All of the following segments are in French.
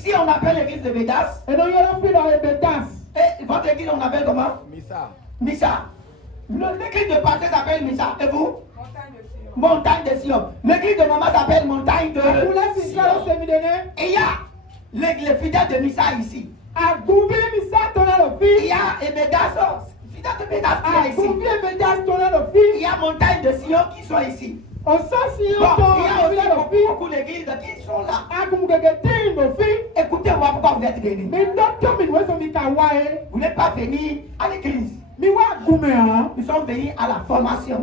ici on appelle l'église de Bédas. Et donc, il y a dans les Bédas. Et votre église on appelle comment? Missa. Missa. L'église de pasteur s'appelle Missa. Et vous? Montagne de Sion. L'église de maman s'appelle Montagne de Sion. Et il y a les fidèles de Missa ici. Il y a Bédas. Fidèles de Bédas qui sont ici. Il y a Montagne de Sion qui sont ici. Bon, il y a aussi beaucoup d'églises qui sont là. Écoutez-moi, pourquoi vous êtes venus? Vous n'êtes pas venus à l'église. Nous sommes venus à la formation.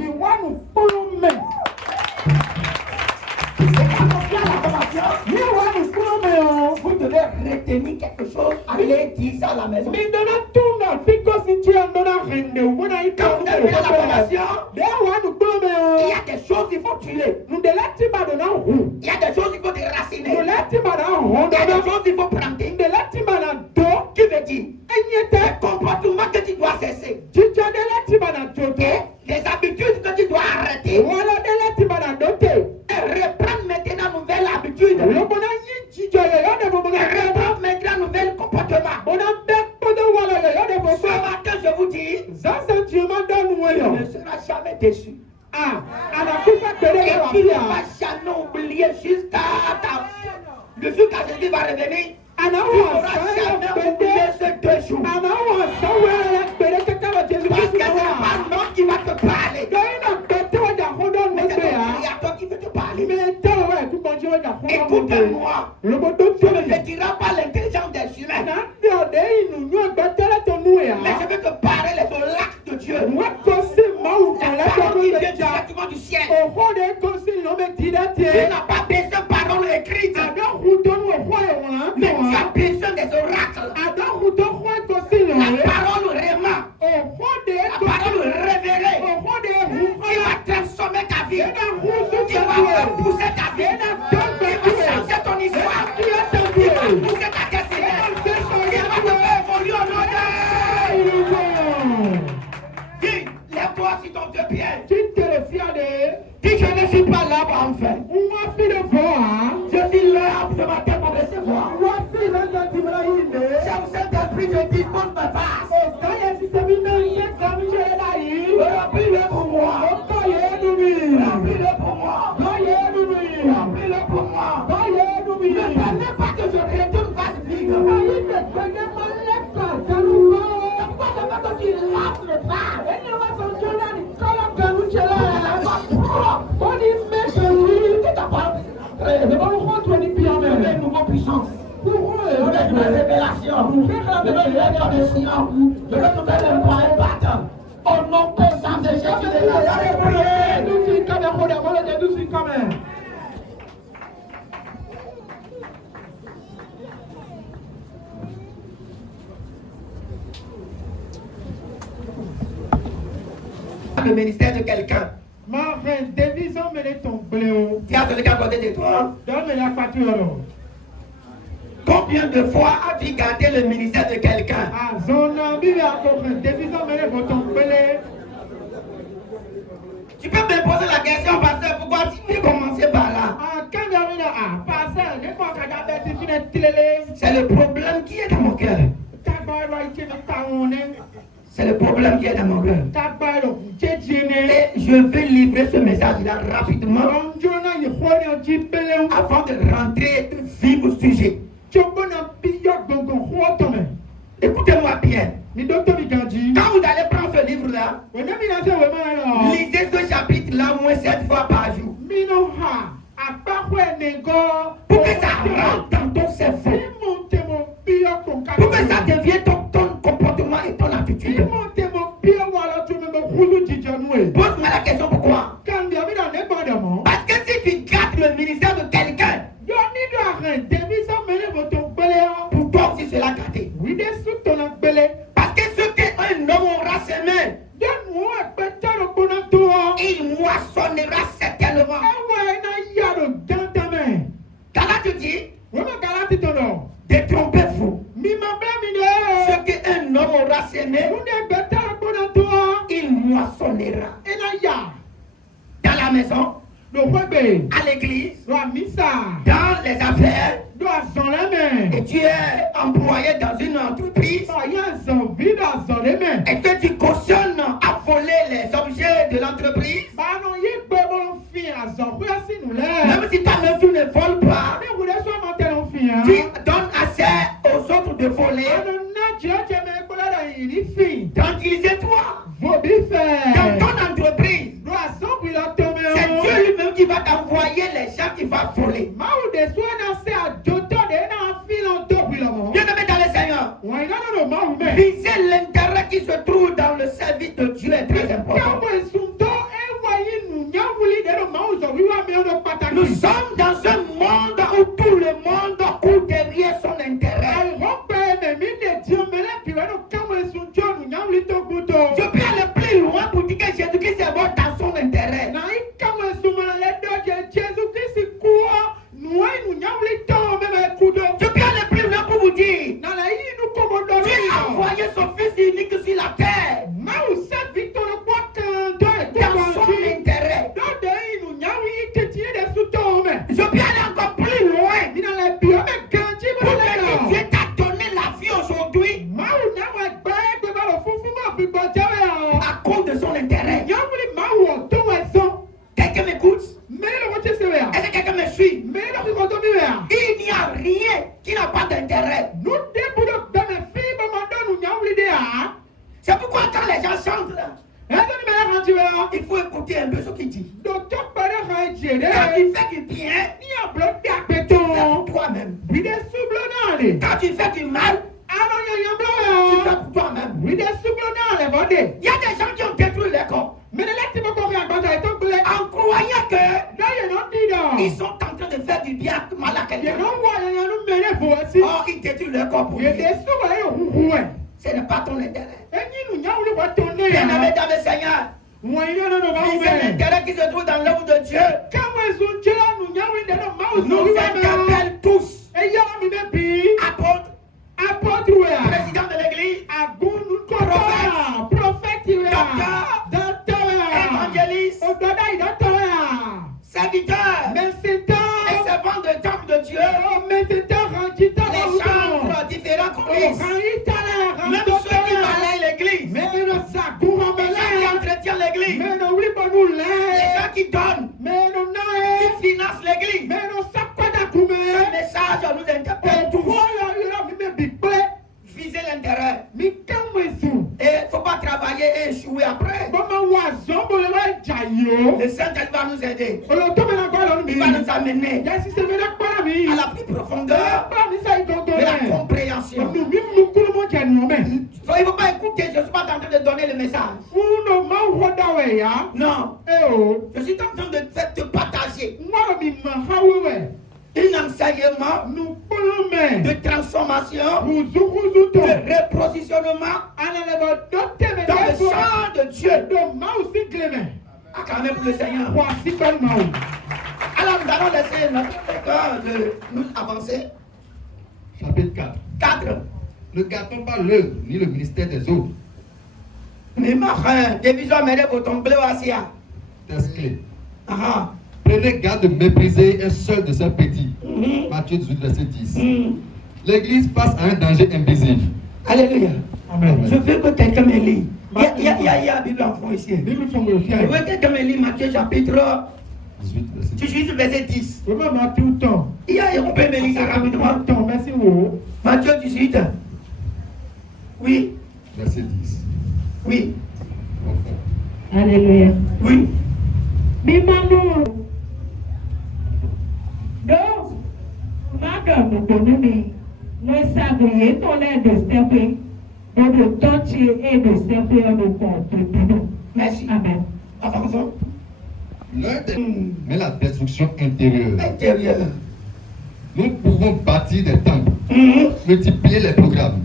Vous devez retenir quelque chose, aller dire ça à la maison. Quand vous êtes à la formation, il y a des choses qu'il faut tuer. Il y a des choses qu'il faut déraciner. Il y a des choses qu'il faut planter. Qui veut dire les comportements que tu dois cesser. Et les habitudes que tu dois arrêter. Et reprendre maintenant nouvelle habitude. Et reprendre maintenant nouvel comportement. Ce matin, je vous dis, tu ne seras jamais déçu. Et tu ne vas jamais oublier jusqu'à le jour quand Jésus va revenir. Tu n'auras jamais oublié ces 2 jours. Parce que c'est pas l'homme qui va te parler. Mais c'est ton Créateur qui veut te parler. Écoutez-moi. Je ne te dirai pas l'intelligence des humains. Mais je veux te parler les oracles de Dieu. La parole qui vient directement du ciel. Tu n'as pas besoin de paroles écrites. Mais tu as besoin des oracles. La parole vraiment. La parole révélée. Qui va transformer ta vie. Qui va repousser ta vie. Qui va changer ton histoire. Qui va pousser ta destinée. Qui va te faire évoluer en honneur. Dis, lève-toi sur ton 2 pieds. Dis, je ne suis pas là pour en faire. Je suis là ce matin pour recevoir. Cher Saint-Esprit, je dispose ma face. Remplis-le pour moi. Remplis-le pour moi. Remplis-le pour moi. Ne permets pas que je retourne face vide. Pourquoi je veux que tu laves le pas? Puissance. Je veux une révélation. Je veux une révélation. Je veux nous faire un point battre. Au nom puissant de Jésus de Nazareth, priez. Le ministère de quelqu'un. Tu as celui qui est à côté de toi. Combien de fois as-tu gardé le ministère de quelqu'un? Tu peux me poser la question, pasteur, pourquoi tu veux commencer par là? C'est le problème qui est dans mon cœur. C'est le problème qui est dans mon cœur. Et je vais livrer ce message-là rapidement avant de rentrer vif au sujet. Écoutez-moi bien. Quand vous allez prendre ce livre-là, lisez ce chapitre-là au moins 7 fois par jour. Pour que ça rentre dans ton cerveau. Pour que ça devienne ton comportement et ton attitude. Pose-moi la question pourquoi. Parce que si tu gardes le ministère de quelqu'un, pour toi aussi c'est la gâté. Parce que ce qu'un homme aura semé, il moissonnera certainement. Galate dit, détrompez-vous. Ce qu'un homme aura semé, il moissonnera. Dans la maison, à l'église, dans les affaires, et tu es employé dans une entreprise et que tu cautionnes à voler les objets de l'entreprise, même si toi-même tu ne voles pas, tu donnes assez aux autres de voler. Tranquillisez-toi. Dans ton entreprise, c'est Dieu lui-même qui va t'envoyer les gens qui vont voler. Bien-aimé dans le Seigneur, viser l'intérêt qui se trouve dans le service de Dieu est très important. Nous sommes dans un monde où tout le monde court derrière son intérêt. Je peux aller plus loin pour dire que Jésus-Christ est mort dans son intérêt. Je peux aller plus loin pour vous dire Dieu a envoyé son Fils unique sur la terre dans son intérêt. Je peux aller encore plus loin pour que Dieu t'a donné la vie aujourd'hui à cause de son intérêt. Quelqu'un m'écoute? Est-ce que quelqu'un me suit? Il n'y a rien qui n'a pas d'intérêt. C'est pourquoi quand les gens chantent là, il faut écouter un peu ce qu'il dit. Quand tu fais du bien, tu fais pour toi-même. Quand tu fais du mal, tu fais pour toi-même. Il y a des gens qui ont détruit les corps en croyant que ils sont en train de faire du bien mal à quelqu'un. Or, ils détruisent leur corps pour Dieu. Ce n'est pas ton intérêt. Bien-aimé dans le Seigneur, c'est l'intérêt qui se trouve dans l'œuvre de Dieu. Nous appelle tous apôtres, président de l'église, prophète, docteur, évangéliste, serviteur et servant de temple de Dieu. Les chambres différents commises. Même ceux qui balayent l'église, les gens qui entretiennent l'église, les gens qui donnent, qui financent l'église. Ce message nous interpelle tous. Viser l'intérêt. Et il ne faut pas travailler et échouer après. Le Saint-Esprit va nous aider. Il va nous amener à la plus profondeur de la compréhension. Il ne faut pas écouter, je ne suis pas en train de donner le message. Non. Je suis en train de te partager un enseignement de transformation, de repositionnement dans le champ de Dieu. Acclamez pour le Seigneur. Alors nous allons laisser notre lecteur de nous avancer. Chapitre 4. Ne gâtons pas l'œuvre ni le ministère des autres. Test clé. Prenez garde de mépriser un seul de ses petits. Matthieu 18, verset 10. L'Église face à un danger invisible. Alléluia. Amen. Je veux que quelqu'un me lit. Il y a la Bible en fond ici. Je veux que quelqu'un me lit Matthieu chapitre 18, verset 10. On peut me lire ça rapidement. Matthieu 18. Oui. Verset 10. Oui. Alléluia. Oui. Donc, madame, nous savions ton aide de servir, de tenter et de servir le contre. Merci. Amen. Avançons. Mais la destruction intérieure. Intérieure. Nous pouvons bâtir des temples, multiplier les programmes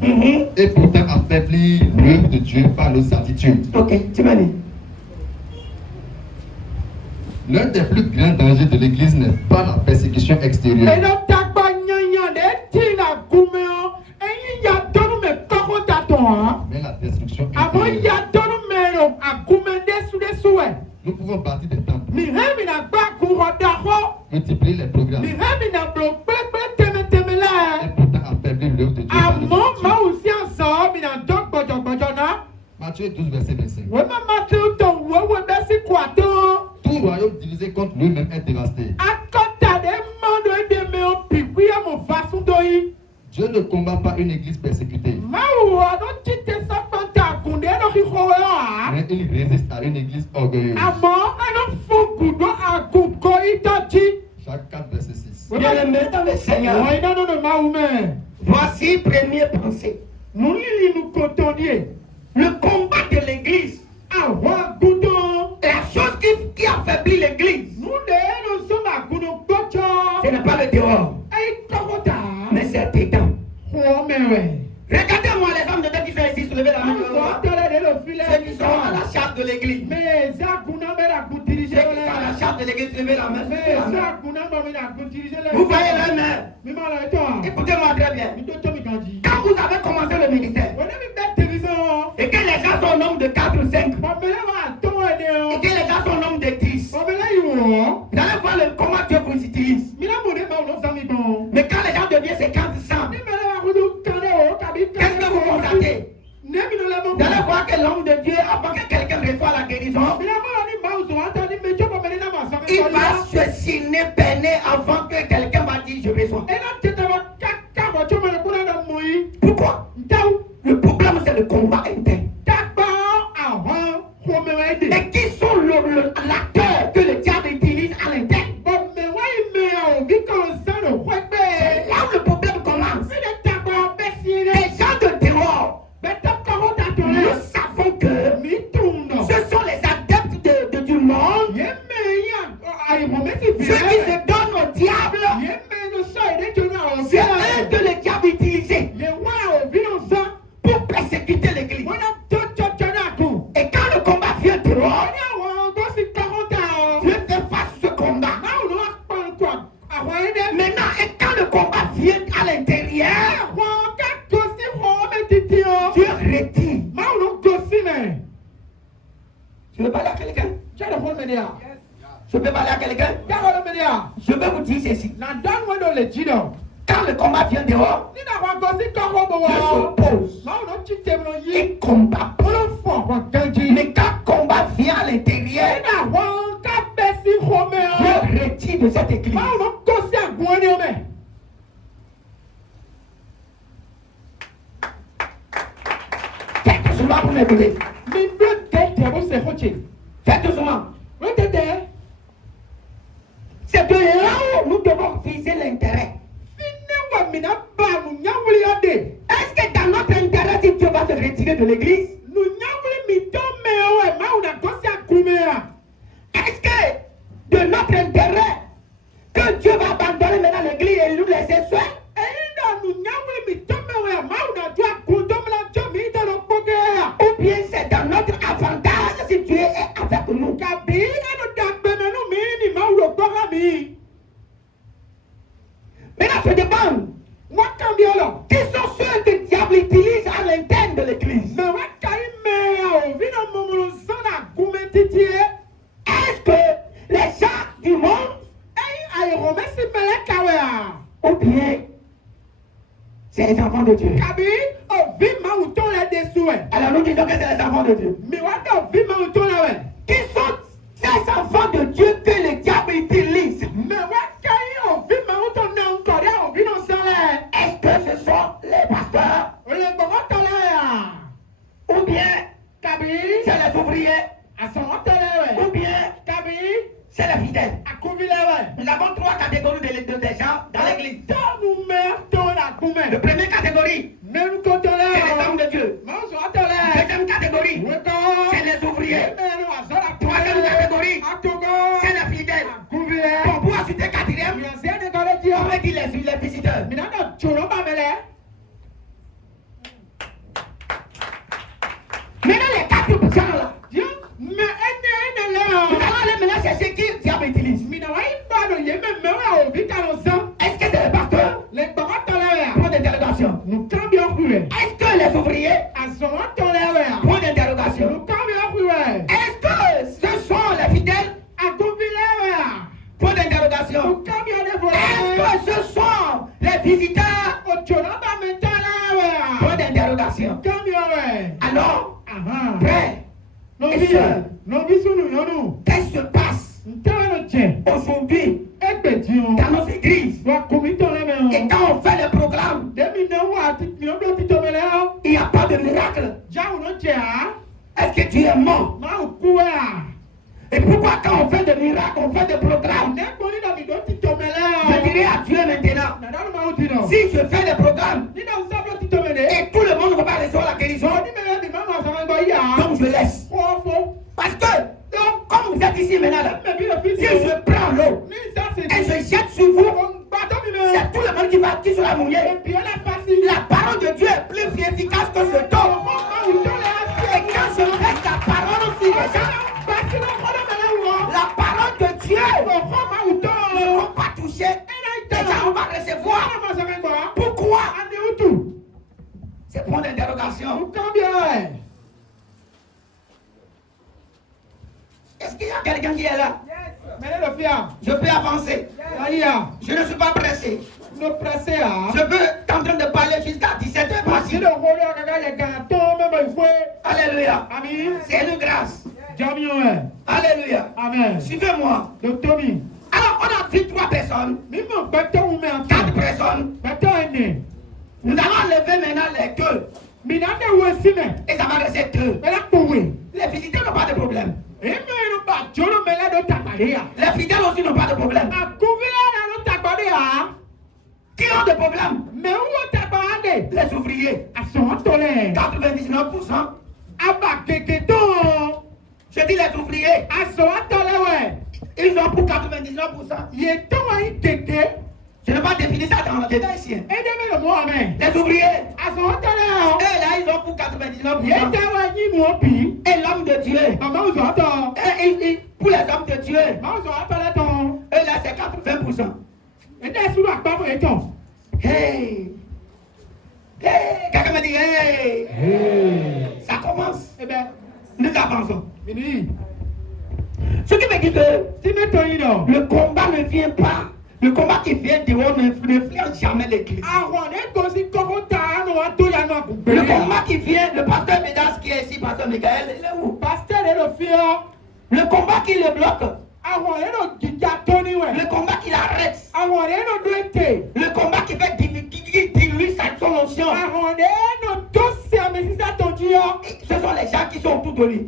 et pourtant affaiblir l'œuvre de Dieu par nos attitudes. Ok, tu m'as dit. L'un des plus grands dangers de l'Église n'est pas la persécution extérieure. Mais la destruction intérieure. Nous pouvons bâtir des temples, multiplier les programmes et pourtant affaiblir Matthieu 12, verset 25. Ouais, maman, tu t'en vois, ouais, ben c'est quoi, toi? Tout royaume divisé contre lui-même est dévasté. Dieu ne combat pas une église persécutée, mais il résiste à une église orgueilleuse. Jacques 4, verset 6. Bien-aimé dans le Seigneur, voici première pensée. Le combat de l'église, la chose qui affaiblit l'église, ce n'est pas le dehors, mais c'est dedans. Regardez-moi les hommes de Dieu qui sont ici, soulevez la main. Ceux qui sont à la charte de l'église. Ceux qui sont à la charte de l'église, soulevez la main. Vous voyez la main. Écoutez-moi très bien. Quand vous avez commencé le ministère, et que les gens sont au nombre de 4 ou 5, et que les gens sont au nombre de 10, vous allez voir comment Dieu vous utilise. Mais quand les gens deviennent 50, 100, qu'est-ce que vous constatez? Vous allez voir que l'homme de Dieu, avant que quelqu'un reçoive la guérison, il va se signer, peiner avant que quelqu'un va dire je reçois. Pourquoi? Le problème c'est le combat interne. Et qui sont l'acteur que le diable utilise à l'interne? C'est là où le problème commence. Les gens de dehors, nous savons que ce sont les adeptes du monde, ceux qui se donnent au diable. C'est eux que le diable utilisait pour persécuter l'église. Et quand le combat vient dehors, Dieu fait face à ce combat. Maintenant, et quand le combat vient à l'intérieur, Dieu retire. Je veux parler à quelqu'un. Je peux parler à quelqu'un. Je vais vous dire ceci. Quand le combat vient dehors, Dieu s'oppose. Il combat. Mais quand le combat vient à l'intérieur, Dieu retire de cette église. Faites doucement pour m'écouter. Faites doucement. C'est de là où nous devons viser l'intérêt. Est-ce que dans notre intérêt, si Dieu va se retirer de l'église? Est-ce que de notre intérêt, que Dieu va abandonner maintenant l'église et nous laisser seuls? Ou bien c'est dans notre avantage si Dieu est avec nous? Maintenant, je demande, qui sont ceux que le diable utilise à l'interne de l'église? Est-ce que les gens du monde, ou bien c'est les enfants de Dieu? Alors nous disons que c'est les enfants de Dieu. Qui sont ces enfants de Dieu que le diable utilise? Est-ce que ce sont les pasteurs? Ou bien c'est les ouvriers? Ou bien c'est les fidèles? Nous avons 3 catégories de gens dans l'église. La première catégorie, c'est les hommes de Dieu. Deuxième catégorie, c'est les ouvriers. Troisième catégorie, c'est les fidèles. Pour ajouter quatrième, on va dire les visiteurs. Maintenant les 4 gens là, nous allons aller maintenant chercher qui le diable utilise. Est-ce que c'est les pasteurs? Point d'interrogation. Est-ce que les ouvriers? Point d'interrogation. Est-ce que ce sont les fidèles? Point d'interrogation. Est-ce que ce sont les visiteurs? Point d'interrogation. Alors, Frère, et sœur, qu'est-ce qui se passe aujourd'hui dans nos églises? Et quand on fait les programmes, il n'y a pas de miracle. Est-ce que tu es mort? Et pourquoi quand on fait des miracles, on fait des programmes? Je dirais à Dieu maintenant, si je fais des programmes et tout le monde ne va pas recevoir la guérison, donc je laisse. Parce que, comme vous êtes ici maintenant, là, si je prends l'eau et je jette sur vous, c'est tout le monde qui sera mouillé. La parole de Dieu est plus efficace que ce temps. Et quand je reste la parole aussi, la parole de Dieu ne va pas toucher. Déjà, on va recevoir. Pourquoi? C'est point d'interrogation. Est-ce qu'il y a quelqu'un qui est là? Je peux avancer. Je ne suis pas pressé. Je peux être en train de parler jusqu'à 17h. Alléluia. C'est une grâce. Alléluia. Suivez-moi. Alors, on a vu 3 personnes, 4 personnes. Nous allons enlever maintenant les 2. Et ça va rester 2. Les visiteurs n'ont pas de problème. Les fidèles aussi n'ont pas de problème. Qui ont des problèmes? Les ouvriers. 99%. Je dis les ouvriers. Ils ont pour 99%. Je n'ai pas défini ça dans le détail ici. Les ouvriers. Et là, ils ont pour 99%. Et l'homme de Dieu. Et pour les hommes de Dieu. Et là, c'est 80%. Hey! Hey! Quelqu'un me dit hey! Ça commence. Nous avançons. Ce qui veut dire que le combat ne vient pas. Le combat qui vient dehors n'influence jamais l'église. Le combat qui vient, le pasteur Médas qui est ici, pasteur Michael, il est où? Le combat qui le bloque. Le combat qui l'arrête. Le combat qui fait diluer son onction. Ce sont les gens qui sont autour de lui.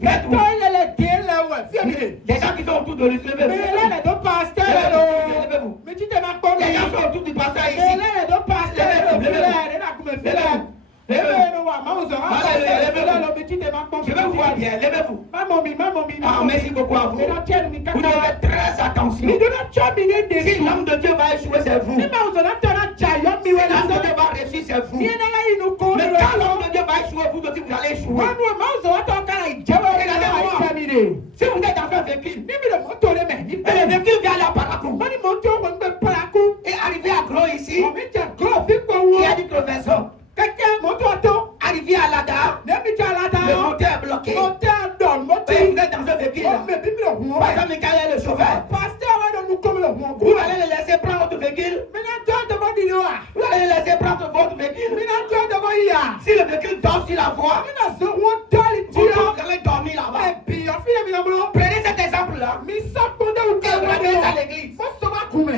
Les gens qui sont autour de lui. Levez-vous. Les gens sont autour du pasteur ici. Levez-vous. Je vais vous voir bien, levez-vous. Ah, merci beaucoup à vous. Vous devez faire très attention. Si l'homme de Dieu va échouer, c'est vous. Si l'homme de Dieu va réussir, c'est vous. Mais quand l'homme de Dieu va échouer, vous aussi vous allez échouer. Regardez-moi. Si vous êtes dans un véhicule, et le véhicule vient aller à Parakou, et arrivé à Gros ici, il y a du crevaison. Arrivé à Lada, le moteur est bloqué. Et vous êtes dans un véhicule. Pasteur Michael est le chauffeur. Vous allez le laisser prendre votre véhicule. Vous allez le laisser prendre votre véhicule. Si le véhicule dort sur la voie, vous allez dormir là-bas. Prenez cet exemple-là. Et ramenez à l'église.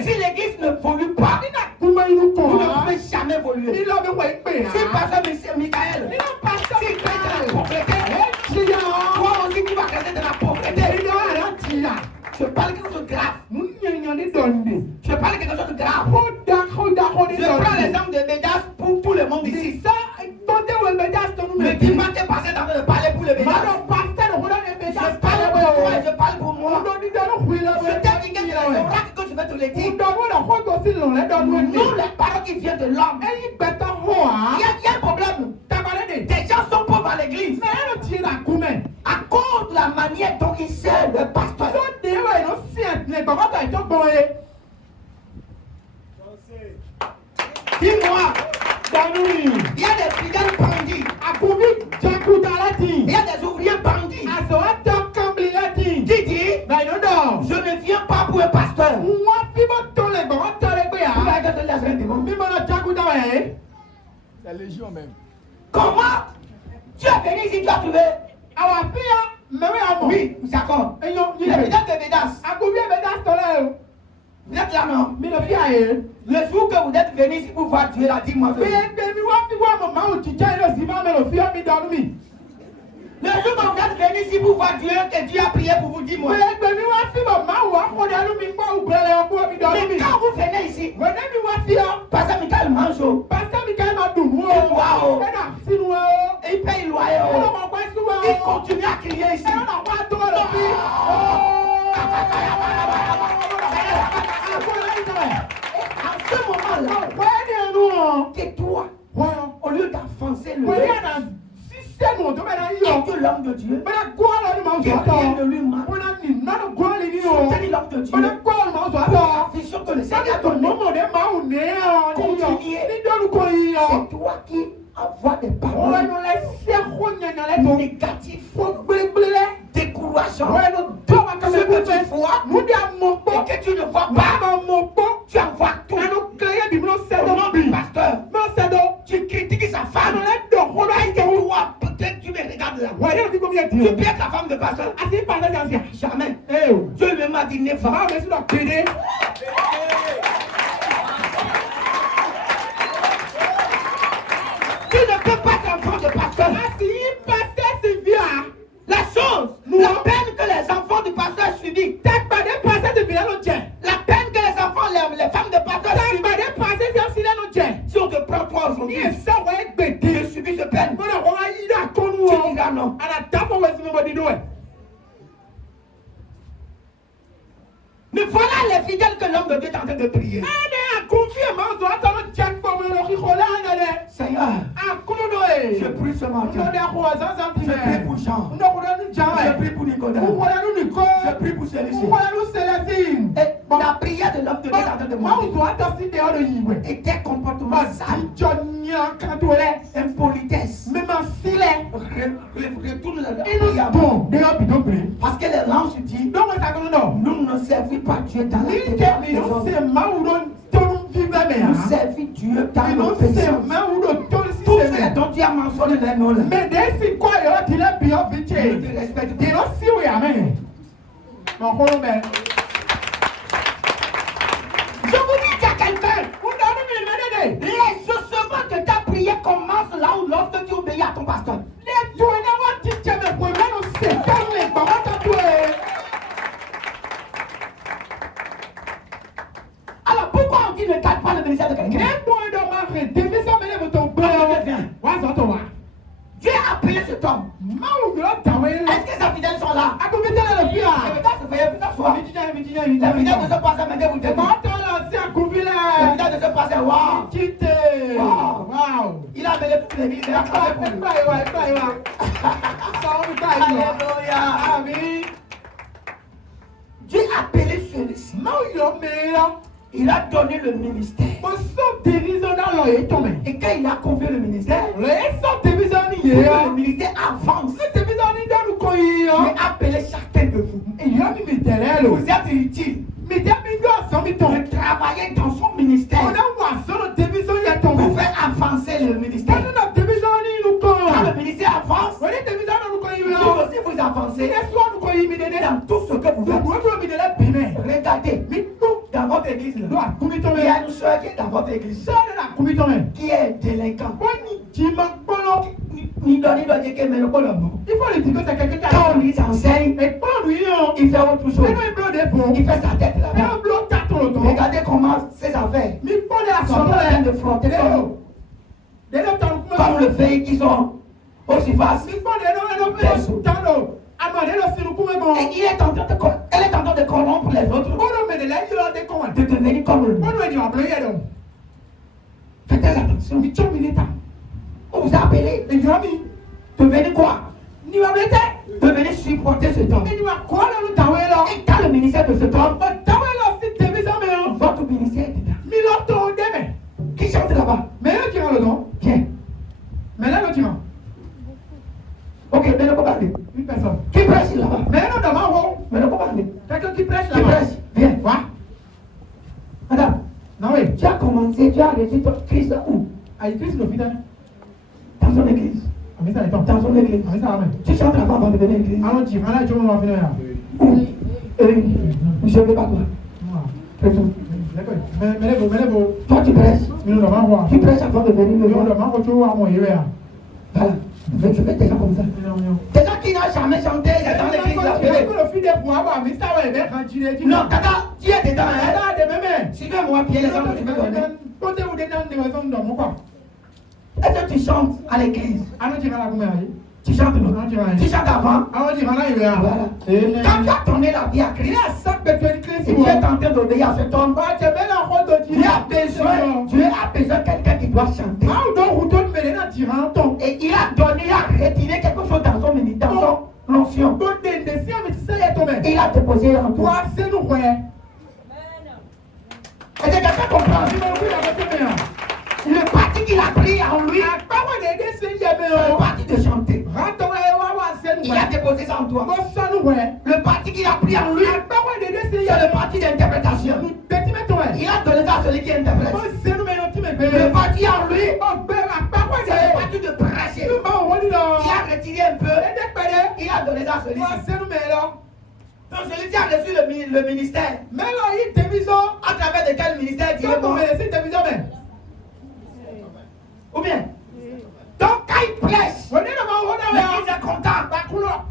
Si l'église ne évolue pas, vous ne pouvez jamais évoluer. Si pasteur Michael, si tu es dans la pauvreté, toi aussi tu vas rester dans la pauvreté. Je parle quelque chose de grave. Je parle quelque chose de grave. Je prends l'exemple de Médas pour tout le monde ici. Le dimanche passé dans le palais pour le Médas. Je parle pour moi. Je t'ai dit que c'est l'oracle que je vais te le dire. Nous, les paroles qui viennent de l'homme. Il y a un problème. Des gens sont pauvres à l'église. À cause de la manière dont il sert le pasteur. Dis-moi, il y a des fidèles bandits. Il y a des ouvriers bandits. Qui dit, je ne viens pas pour un pasteur. La légion même. Comment tu es venu ici, tu as trouvé Oui, d'accord. Les fidèles de Bédas. Vous êtes là, non? Le jour que vous êtes venus ici pour voir Dieu, là, dis-moi. Le jour que vous êtes venus ici pour voir Dieu, que Dieu a prié pour vous, dis-moi. Mais quand vous venez ici, Pasteur Michael mange. Il paye loyer. Il continue à crier ici. En ce moment-là, tais-toi. Au lieu d'enfoncer le et que l'homme de Dieu, que rien ne lui manque, soutenir l'homme de Dieu, pour la vision que le Seigneur donne. Continuez. C'est toi qui envoies des paroles négatives, décourageantes. Ce que tu vois et que tu ne vois pas, tu envoies tout. Au nom du pasteur, tu critiques sa femme. Toi, peut-être tu me regardes là. Tu peux être la femme de pasteur. Jamais. Dieu lui m'a dit 9 ans. Tu ne peux pas être enfant de pasteur. La chose, la peine que les enfants du pasteur subissent, la peine que les enfants, les femmes de pasteur subissent, si on te prend toi aujourd'hui, tu subis cette peine, tu diras non. Mais voilà les fidèles que l'homme de Dieu est en train de prier. Seigneur, je prie ce matin. Je prie pour Jean. Je prie pour Nicolas. Je prie pour Célestine. Et la prière de l'homme de Dieu est en train de monter. Et tes comportements sales, impolitesse, retourne la prière. Parce que les langues disent, nous ne servons pas Dieu dans la terre. Nous servons Dieu dans nos péchés. Tous ceux dont tu as mentionné les noms là. Ne te respectent pas. Je vous dis qu'il y a quelqu'un. L'exaucement de ta prière commence là où lorsque tu obéis à ton pasteur. Alors pourquoi on dit ne garde pas le ministère de quelqu'un? Dieu a appelé cet homme. Est-ce que ses fidèles sont là? Les fidèles de ce pasteur maintenant vous demandent. Les fidèles de ce pasteur, waouh. Il a amené toute l'église. Il a travaillé pour lui. Alléluia. Dieu a appelé celui-ci. Il a donné le ministère. Et quand il a confié le ministère, le ministère avance. Il a appelé chacun de vous. Vous êtes utile. De travailler dans son ministère pour faire avancer le ministère. Quand le ministère avance, vous aussi vous avancez dans tout ce que vous faites. Regardez, dans votre église, il y a une soeur qui est dans votre église, qui est délinquant. Il faut lui dire que quand on lui enseigne, il fait autre chose. Il fait sa tête là-bas. Regardez comment ses affaires sont en train de frotter comme le fait qu'ils sont aussi faciles. Et elle est en train de corrompre les autres, de devenir comme eux. Faites attention. On vous a appelé. Devenez quoi? Devenez supporter cet homme. Et quand le ministère de cet homme, votre ministère est dedans. Qui chante là-bas? Viens. Ok, mais ne pas parler. Une personne. Qui prêche là-bas? Mais non, d'abord, Mais ne pas parler. quelqu'un qui prêche Qui là-bas. prêche? Viens. Quoi? Madame, Non, oui. tu as commencé, tu as reçu ton Christ où? À l'église, le fidèle. Dans son église. Ah dans son église. Tu chantes là-bas avant de venir à l'église. Je ne vais pas toi. C'est tout. Toi tu prêches. Tu prêches avant de venir me voir. Voilà. Je fais des gens comme ça. Des gens qui n'ont jamais chanté dans l'église. Non, Tata, tu es dedans. Suivez-moi, puis les gens que tu veux donner. Est-ce que tu chantes à l'église? Tu chantes non? Tu chantes avant? Voilà. Quand tu as donné la vie à Christ, et tu es en train d'obéir à cet homme, Dieu a besoin de quelqu'un qui doit chanter. Et il a retiré quelque chose dans son ministère, dans son notion. Il a déposé en toi. Est-ce que quelqu'un comprend? Le parti qu'il a pris en lui, le parti de chanter. Il a déposé ça en toi. Le parti qu'il a pris en lui, c'est le parti d'interprétation. Il a donné ça à celui qui interprète. Le parti en lui, c'est le parti de prêcher. Il a retiré un peu. Il a donné ça à celui-ci. Donc celui qui a reçu le ministère, à travers de quel ministère il est bon? Ou bien? Donc quand il prêche, l'église est contente.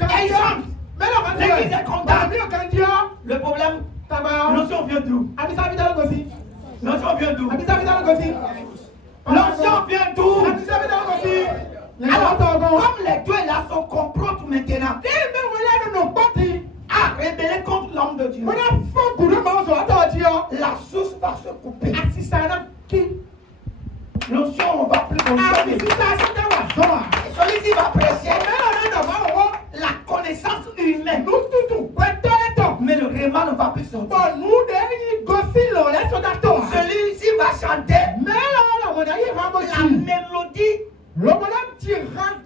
Et il chante. L'église est contente. Le problème, l'onction vient d'où? L'onction vient d'où? L'onction vient d'où? Alors, comme les deux là sont comprotes maintenant, à rébeller contre l'homme de Dieu, la source va se couper. L'onction, on va plus consommer. Celui-ci va prêcher la connaissance humaine. Mais le réman ne va plus sortir. Celui-ci va chanter la mélodie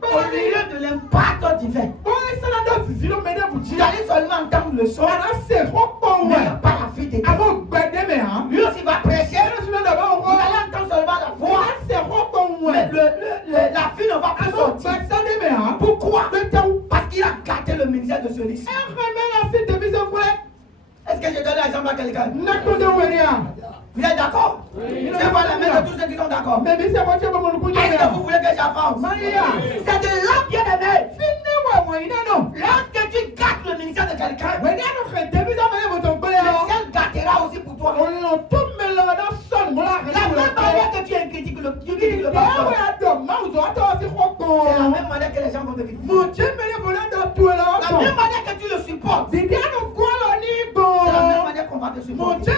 au milieu de l'impact divin. Tu allais seulement entendre le son, mais pas la vie de Dieu. Lui aussi va prêcher, vous allez entendre seulement la voix, mais la vie ne va pas sortir. Pourquoi? Parce qu'il a gâté le ministère de celui-ci. Est-ce que je donne l'exemple à quelqu'un? Vous êtes d'accord? Je vois la main de tous ceux qui sont d'accord. Est-ce que vous voulez que j'avance? C'est de là, bien aimé. Lorsque tu gâtes le ministère de quelqu'un, le ciel gâtera aussi pour toi. La même manière que tu critiques le pasteur, c'est la même manière que les gens vont te critiquer. La même manière que tu le supportes, c'est la même manière qu'on va te supporter.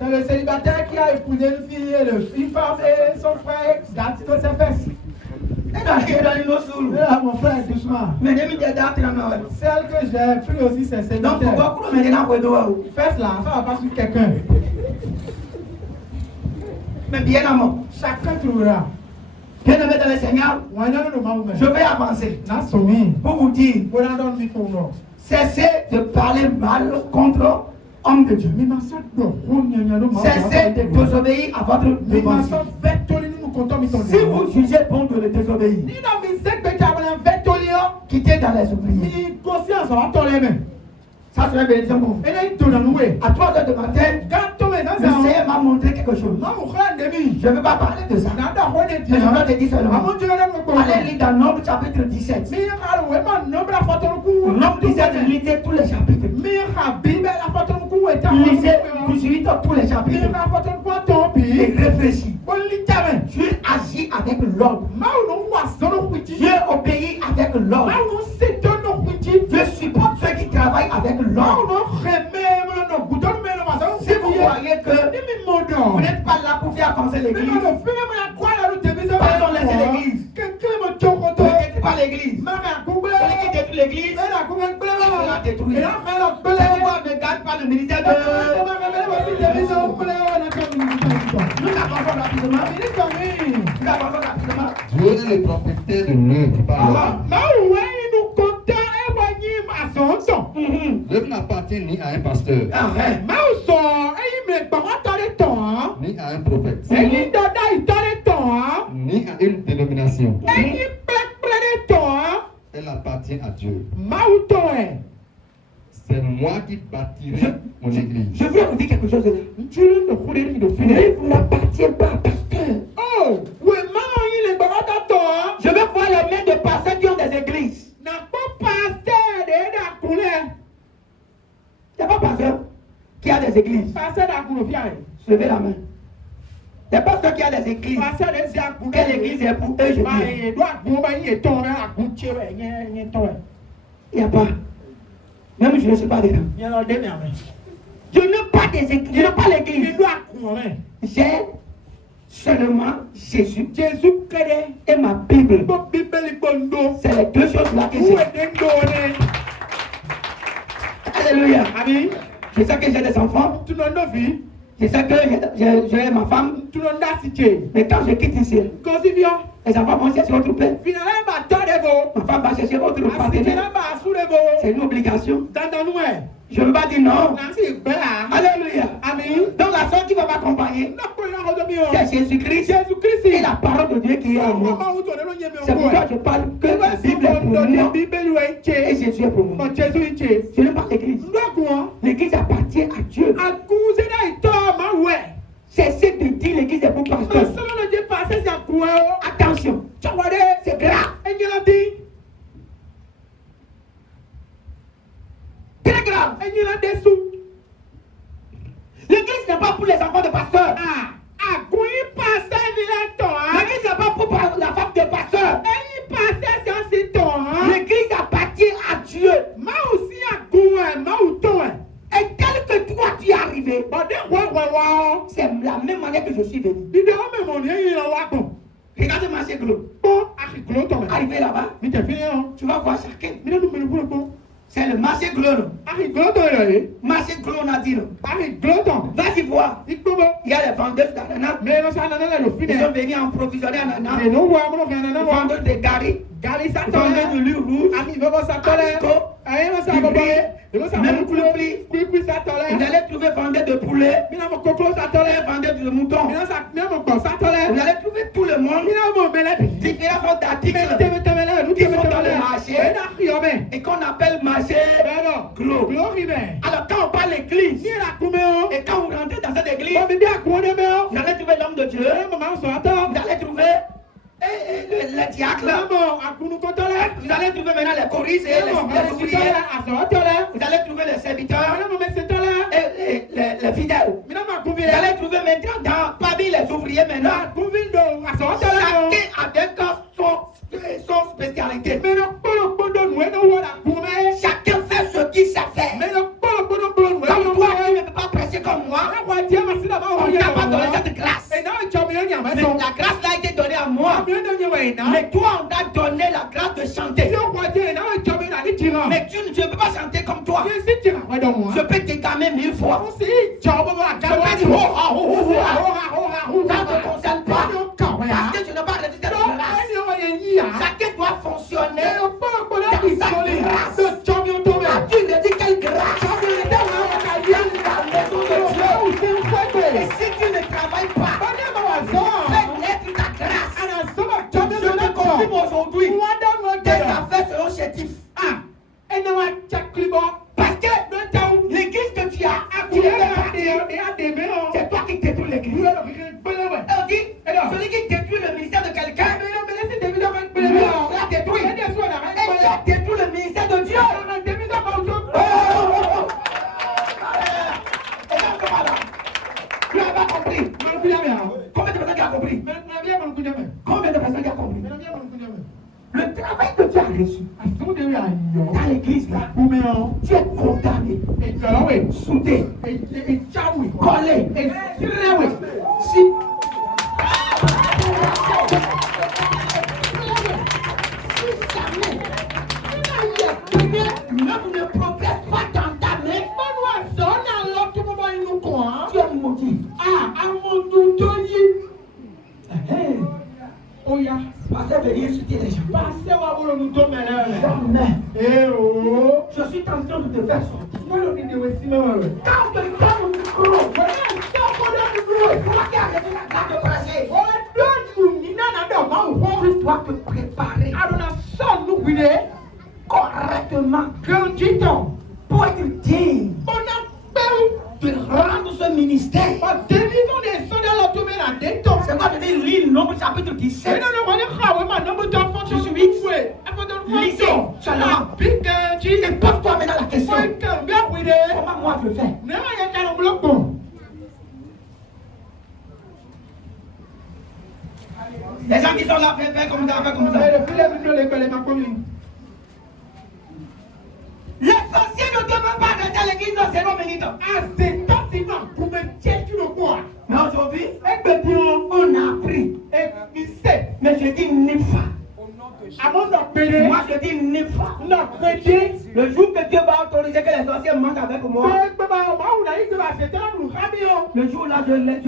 C'est le célibataire qui a épousé une fille et une femme et son frère gâte sur ses fesses. Mon frère, doucement. Celle que j'ai pris aussi, c'est célibataire. Fesses là, ça va pas sur quelqu'un. Mais bien amour. Chacun trouvera. Bien aimé dans le Seigneur, je vais avancer pour vous dire, cessez de parler mal contre homme de Dieu. Cessez de désobéir à votre devancier. Si vous jugez bon de le désobéir, quittez dans les oubliés. Ça serait bénédiction pour vous. À 3h du matin, le Seigneur m'a montré quelque chose. Je ne veux pas parler de ça. Mais je vais te dire seulement. Allez lire dans Nombre chapitre 17. Nombre 17, lisez tous les chapitres. Lisez 18 tous les chapitres. Et réfléchis. Dieu agit avec l'ordre. Dieu obéit avec l'ordre. Dieu supporte ceux qui travaillent avec l'ordre. Si vous croyez que vous n'êtes pas là pour faire avancer l'église, pardon, laissez l'église. Ne détruisez pas l'église. Celui qui détruit l'église, il sera détruit. Pourquoi ne garde pas le ministère de nous avançons rapidement. Dieu est le propriétaire de l'œuvre par l'homme. n'appartient ni à un pasteur, ni à un prophète, ni à une dénomination. Elle appartient à Dieu. C'est moi qui bâtirai mon église. Je veux vous dire quelque chose. Vous n'appartient pas à pasteur. Je veux voir les mains de pasteurs qui ont des églises. Il n'y a pas pasteur qui a des églises. Levez la main. Les pasteurs qui a des églises. Quelle église est pour eux, je dis. Il n'y a pas. Même je ne suis pas dedans. Je n'ai pas des églises. Je n'ai pas l'église. J'ai seulement Jésus. Et ma Bible. C'est les deux choses là que j'ai. Alléluia. Je sais que j'ai des enfants. Je sais que j'ai ma femme. Mais quand je quitte ici, les enfants vont chercher autre place. Ma femme va chercher autre partenaire. C'est une obligation. Je ne veux pas dire non. Alléluia. Donc la soeur qui va m'accompagner, c'est Jésus-Christ et la parole de Dieu qui est en moi. C'est pourquoi je parle que la Bible est pour moi et Jésus est pour moi. Je ne parle pas l'église. L'église appartient à Dieu. Cessez de dire l'église est pour pasteur. Attention, c'est grave. Très grave. L'église n'est pas pour les enfants de pasteur. L'église n'est pas pour la femme de pasteur. L'église appartient à Dieu. Et tel que toi tu es arrivé, c'est la même manière que je suis venu. Regardez ma séglo. Arrivé là-bas, tu vas voir chacun. C'est le marché Glono. Marché Glonadino. Va-y voir. Il y a les vendeurs d'ananas. Ils sont venus en provisionner ananas. Les vendeurs de gari. Les vendeurs de l'huile rouge. Même coulis. Vous allez trouver vendeurs de poulet. Vendeurs de mouton. Vous allez trouver tout le monde. Différents sortes d'articles qui sont dans le marché et qu'on appelle marché Glo. Alors quand on parle d'église et quand vous rentrez dans cette église, vous allez trouver l'homme de Dieu. Vous allez trouver les diacres. Vous allez trouver maintenant les choristes et les ouvriers. Vous allez trouver les serviteurs et les fidèles. Vous allez trouver maintenant parmi les ouvriers maintenant chacun avec son spécialité. Chacun fait ce qu'il sait faire. Comme toi, tu ne peux pas prêcher comme moi. On t'a pas donné cette grâce. Mais la grâce là a été donnée à moi. Mais toi, on t'a donné la grâce de chanter. Mais tu ne peux pas chanter comme toi. Je peux t'égamer 1000 fois. Je peux dire ça ne te concerne pas. Parce que tu n'as pas résisté à la grâce. Chacun doit fonctionner dans sa grâce. As-tu dit quelle grâce? La maison de Dieu. Et si tu ne travailles pas, fais naître ta grâce. Je te confirme aujourd'hui, tes affaires seront chétifs. Parce que l'église que tu as, c'est toi qui détruis l'église. On dit, celui qui détruit le ministère de quelqu'un, il a détruit. Et tu as détruit le ministère de Dieu. Tu n'as pas compris. Combien de personnes qui ont compris? Combien de personnes qui ont compris? Le travail que tu as reçu dans l'église là, tu es condamné, soudé, collé, si l'homme ne progresse pas dans ta main, tu es maudit. Pasteur veut dire insulter les gens. Jamais. Je suis est en train de te faire sortir. Quand quelqu'un me micro, c'est toi qui as arrêté la garde de prêcher. Tu dois te préparer correctement, pour être digne de rendre ce ministère. C'est quoi de dire lire Nombre chapitre 17. Je suis vite. Lisez seulement. Et pose-toi maintenant la question. Comment moi je fais? Les gens qui sont là, fais comme ça, fais comme ça. L'essentiel ne demeure pas rester à l'église dans ses noms militants. Mais aujourd'hui, on a appris. Mais je dis Nifa. Moi je dis Nifa. Le jour que Dieu va autoriser que les anciens manquent avec moi, le jour là je laisse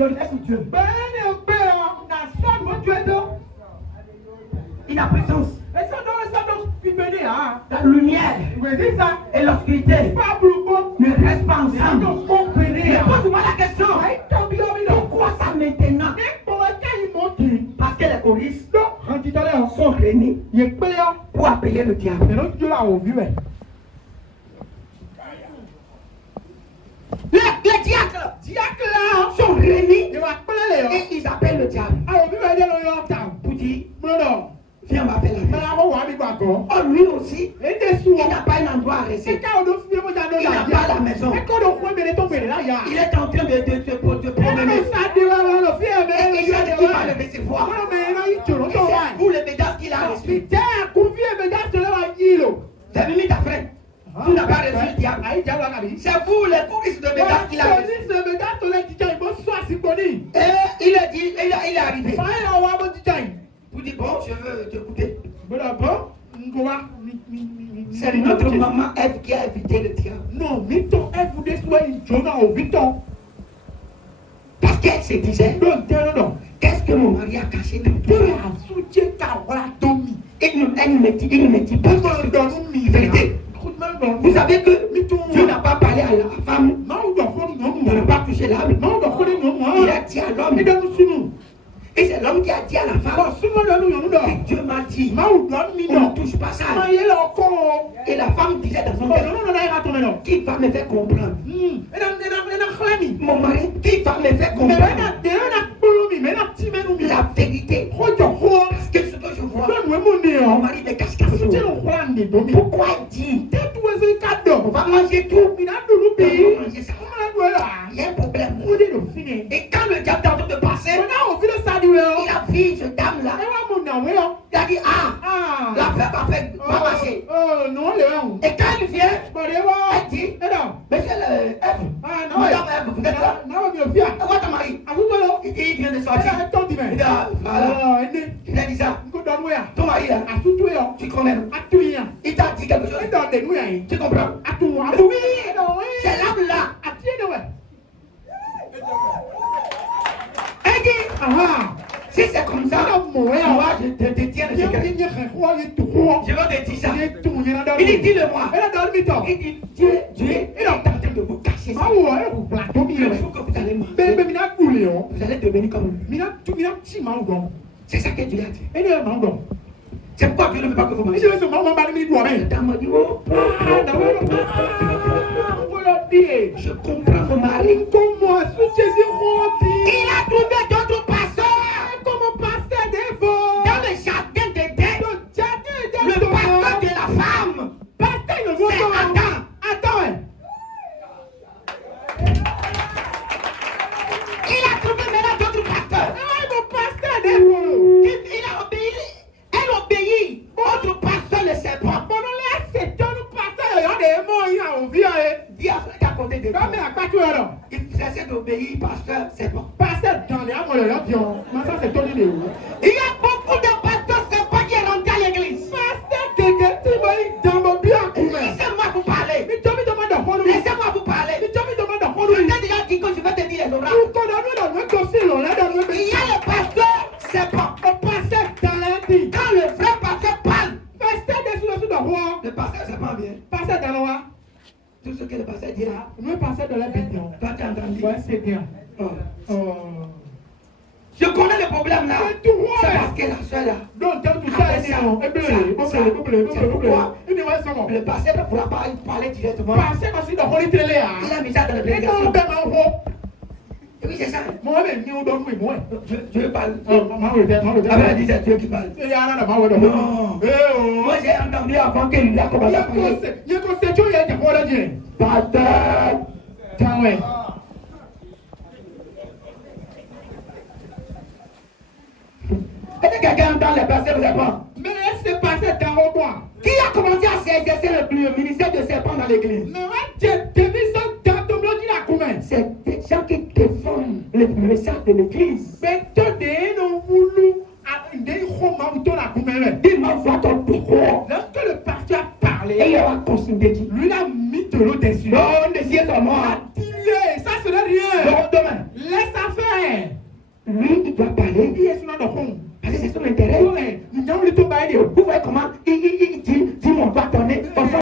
Dieu. Il a présence. La lumière et l'obscurité ne restent pas ensemble. Mais pose-moi la question. Pourquoi ça maintenant? Parce que les choristes sont réunis pour appeler le diable. Les diacres sont réunis et ils appellent le diable pour dire viens, on va faire la fête. Oh, lui aussi, il n'a pas un endroit à rester. Il n'a pas la maison. Il est en train de promener. Et il a dit qu'il va le recevoir. C'est vous le médaille qu'il a reçu. Vous avez mis ta frère. Vous n'avez pas reçu le diable. C'est vous les choristes de médaille qu'il a reçu. Et il a dit, il est arrivé. Vous dites, bon, je veux t'écouter. C'est notre maman Ève qui a évité le diable. Parce qu'elle se disait, qu'est-ce que mon mari a caché dans toi? Elle ne me dit pas la vérité. Vous savez que Dieu n'a pas parlé à la femme de ne pas toucher l'âme. Il a dit à l'homme. Et c'est l'homme qui a dit à la femme, et Dieu m'a dit, on ne touche pas ça. Et la femme disait dans son cœur, qui va me faire comprendre? Mon mari, qui va me faire comprendre la vérité? Parce que ce que je vois, mon mari me cache. Pourquoi il dit, on va manger tout, on va manger ça? Il y a un problème. Et quand le diable est en train de passer, il a vu cette dame-là. Il a dit, la femme va marcher. Et quand il vient, elle dit, monsieur Ève, madame Ève, vous êtes là? Où est ton mari? Il dit, il vient de sortir. Il dit, voilà. Il a dit ça. Ton mari là, tu connais. Il t'a dit quelque chose. Tu comprends? Oui, c'est l'âme là. Elle dit, si c'est comme ça, moi je te tiens le secret. Je vais te dire ça. Il dit, dis-le-moi. Il dit, Dieu est en train de vous cacher ça. Le jour que vous allez marcher, vous allez devenir comme lui. C'est ça que Dieu a dit. C'est pourquoi Dieu ne veut pas que vous marchiez. La dame a dit, oh, je comprends mon mari. Il a trouvé d'autres pasteurs. Dans le jardin d'Éden, le pasteur de la femme, c'est Adam. Il a trouvé maintenant d'autres pasteurs. Il a obéi. Elle obéit. Autre pasteur le serpent. Dis à ceux qui à côté de toi. Il cessait d'obéir pasteur serpent. Il y a beaucoup de pasteurs serpents qui sont rentrés à l'église. Laissez-moi vous parler. Laissez-moi vous parler. Je t'ai déjà dit que je vais te dire les oracles. Il y a le pasteur serpent. Quand le vrai pasteur parle, le pasteur serpent vient. Tout ce que le pasteur dit là. Le pasteur de la Bible. Toi, tu as entendu. Ouais, c'est bien. Je connais le problème là. C'est parce que la soeur là. Donc, tout ça est non. C'est pourquoi le pasteur ne pourra pas parler directement. Pasteur aussi dans le télé. Il a mis ça dans le prédication. Oui, c'est ça. Moi, Je parle. Ah, ben, dit c'est Dieu qui parle. Non. Moi, j'ai entendu avant que lui a commencé à parler. Pasteur. Est-ce que quelqu'un entend les pasteurs de serpents? Mais est-ce que pasteur dans quoi? Qui a commencé à s'exercer le ministère de serpent dans l'église? C'est des gens qui défendent le message de l'église. Dis-moi, vois ton pouvoir. Lorsque le pasteur a parlé, Et il aura consigné qui? lui a mis de l'eau dessus. Non, ne sied sur moi. Dis-le, ça ce n'est rien. Non, demain. Laisse ça faire. Lui, il doit parler. Il est sur le fond. Parce que c'est son intérêt. Vous voyez comment il dit